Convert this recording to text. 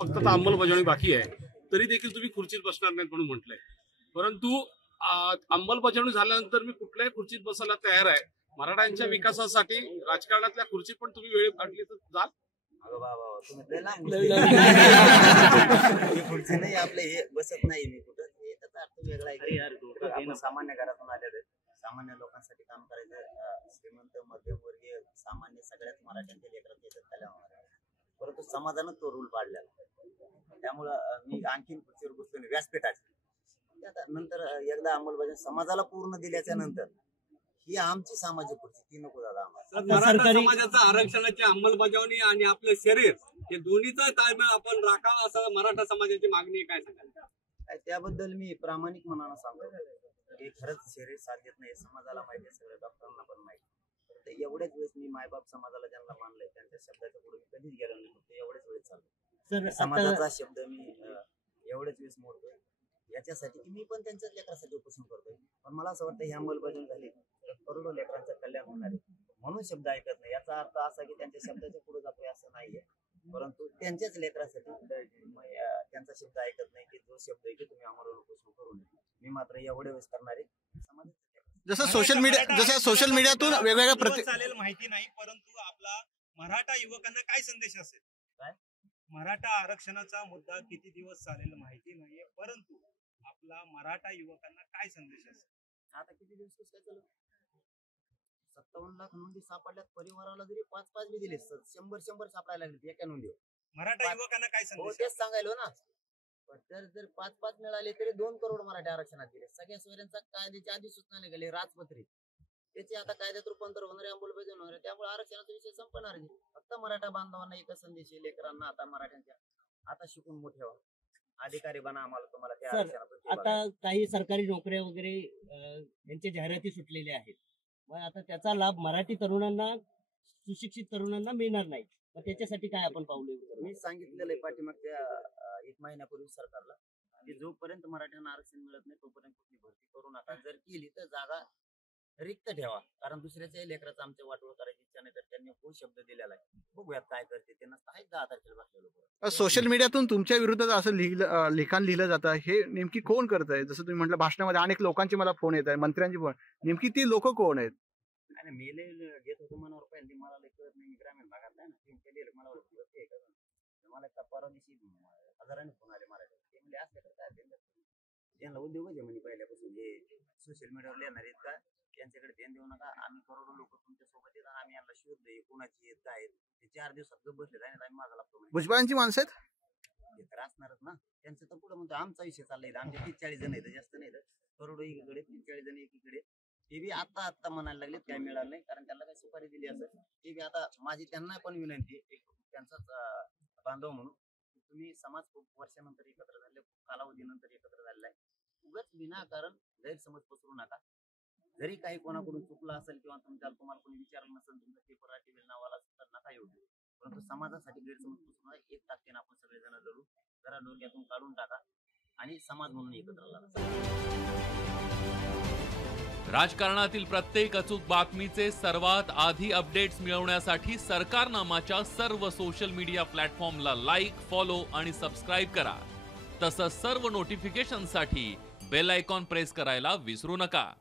फक्त आता अंमलबजावणी बाकी आहे, तरी देखील तुम्ही खुर्चीत बसणार नाहीत म्हणून म्हटलंय. परंतु अंमलबजावणी झाल्यानंतर मी कुठल्याही खुर्चीत बसायला तयार आहे. मराठ्यांच्या विकासासाठी राजकारणातल्या खुर्ची पण तुम्ही वेळ काढली तर जाल. खुर्ची नाही आपले हे बसत नाही मी कुठं, त्याचा अर्थ वेगळा आहे. सामान्य घरातून आलेले सामान्य लोकांसाठी काम करायचं, श्रीमंत मध्यमवर्गीय सामान्य सगळ्याच मराठ्यांच्या लेकरात येतात त्याला, परंतु समाजानं तो रूल पाडलेला. त्यामुळं मी आणखीन खुर्चीवर बसलो नाही व्यासपीठाची. नंतर एकदा अंमलबजावणी समाजाला पूर्ण दिल्याच्या नंतर ही आमची सामाजिक खुर्ची, ती नको दादा आम्हाला. मराठा समाजाचा आरक्षणाची अंमलबजावणी आणि आपलं शरीर हे दोन्हीचा ताळमेळ आपण राखावा असं मराठा समाजाची मागणी काय सांगाल? त्याबद्दल मी प्रामाणिक मनानं सांगतो की खरंच शरीर साथ देत नाही, समाजाला माहिती आहे, सगळ्या डॉक्टरांना पण माहिती. तर एवढ्याच वेळेस मी मायबाप समाजाला ज्यांना मानलंय त्यांच्या शब्दाच्या पुढे मी कधीच गेलो नाही, फक्त एवढ्याच वेळेस चालतो. समाजाचा शब्द मी एवढ्याच वेळेस मोडतोय याच्यासाठी की मी पण त्यांच्याच लेकरासाठी उपोषण करतोय. पण मला असं वाटतं ही अंमलबजावणी झाली करोडो लेकरांचं कल्याण होणार आहे म्हणून शब्द ऐकत नाही. याचा अर्थ असा की त्यांच्या शब्दाच्या पुढे जातोय असं नाहीये, परंतु त्यांच्याच लेकरासाठी त्यांचा शब्द ऐकत नाही की जो शब्द आहे की तुम्ही आम्हाला उपोषण करू नये. मी मात्र एवढे वेळेस करणारे जसं सोशल मीडियातून वेगवेगळ्या चालेल माहिती नाही, परंतु आपला मराठा युवकांना काय संदेश असेल? काय मराठा आरक्षणाचा मुद्दा किती दिवस चालेल माहिती नाहीये, परंतु आपला मराठा युवकांना काय संदेश असेल? आता किती दिवस काय चालू, 57 लाख नोंदी सापडल्यात. परिवाराला जरी 5-5 बी दिले 100 सापडायला लागले एका नोंदीवर. मराठा युवकांना काय संदेश? तेच सांगायलो ना. जर 5-5 मिळाले तरी 2 करोड मराठा आरक्षणात दिले. सगळ्या सोयऱ्यांचा कायद्याच्या आधी सूचना निघाली राजपत्रित, त्याची आता कायद्यात रूपांतर होणार आहे, अंमलबजावणी होणार आहे. त्यामुळे आरक्षणाचा विषय संपणार आहे. फक्त मराठा बांधवांना एकच संदेश आहे, लेकरांना आता मराठ्यांच्या आता शिकून मोठे व्हा, अधिकारी बना, आम्हाला तुम्हाला त्या आरक्षणातून. आता काही सरकारी नोकऱ्या वगैरे यांच्या जाहिराती सुटलेल्या आहेत, मग आता त्याचा लाभ मराठी तरुणांना, सुशिक्षित तरुणांना मिळणार नाही. मग त्याच्यासाठी काय आपण पावले उचलू? मी सांगितलेलं आहे पाठीमागच्या 1 महिन्यापूर्वी सरकारला की जोपर्यंत मराठ्यांना आरक्षण मिळत नाही तोपर्यंत कुठली भरती करू नका. जर केली तर जागा रिक्त ठेवा, कारण दुसऱ्याच्याही लेकराचं आमच्या वाटोळ करायची इच्छा नाही. तर त्यांनी खूप शब्द दिलेला आहे, बघूयात काय करते. त्यांना 10 तारखेला बसलेलो. सोशल मीडियातून तुमच्या विरुद्ध असं लिखाण लिहिलं जातं, हे नेमकी कोण करत आहे? जसं तुम्ही म्हटलं भाषणामध्ये अनेक लोकांची मला फोन येत आहे, मंत्र्यांची फोन, नेमकी ती लोक कोण आहेत? आणि मेले घेत होतो मनावर पहिल्यांदा, मला कळत नाही. मी ग्रामीण भागात आहे ना, मला मला परवा दिवशी हजारांनी फोन आले मराठी. ते म्हणजे असल्या तर काय त्यांना उद्योगच आहे म्हणे पहिल्यापासून, हे सोशल मीडियावर येणार आहेत का त्यांच्याकडे ध्यान देऊ नका. आम्ही करोडो लोक तुमच्या सोबत येतात, आम्ही यांना शोधले कोणाची येत काय. ते 4 दिवसात बसले जाय ना, आम्ही माझा लागतो भुजबळांची माणसं आहेत हे तर असणारच ना. त्यांचं तर पुढे म्हणतो आमचा विषय चाललाय. आमचे 30-40 जण आहेत, जास्त नाही. करोडो एकीकडे, 30-40 जण एकीकडे. ते बी आता म्हणायला लागलेत काय मिळालं नाही, कारण त्यांना काही सुपारी दिली असं. ते बी आता माझी त्यांना पण विनंती आहे, त्यांचाच बांधव म्हणून, तुम्ही समाज खूप वर्षानंतर एकत्र झाले, खूप कालावधीनंतर एकत्र झालेला आहे. उगाच विनाकारण गैरसमज पसरू नका. जरी काही कोणाकडून चुकलं असेल किंवा तुम्हाला कोणी विचारलं नसेल, तुमचा पेपर टीव्ही नावाला तर नका येऊ देऊ. परंतु समाजासाठी गैरसमज पसरू नका. एक ताकदीने आपण सगळेजण लढू. जरा डोक्यातून काढून टाका आणि समाज म्हणून एकत्र राहा. राजकारणातील प्रत्येक अचूक बातमीचे सर्वात आधी अपडेट्स मिळवण्यासाठी सरकारनामाच्या सर्व सोशल मीडिया प्लॅटफॉर्मला लाईक, फॉलो आणि सबस्क्राईब करा. तसंच सर्व नोटिफिकेशनसाठी बेल आयकॉन प्रेस करायला विसरू नका.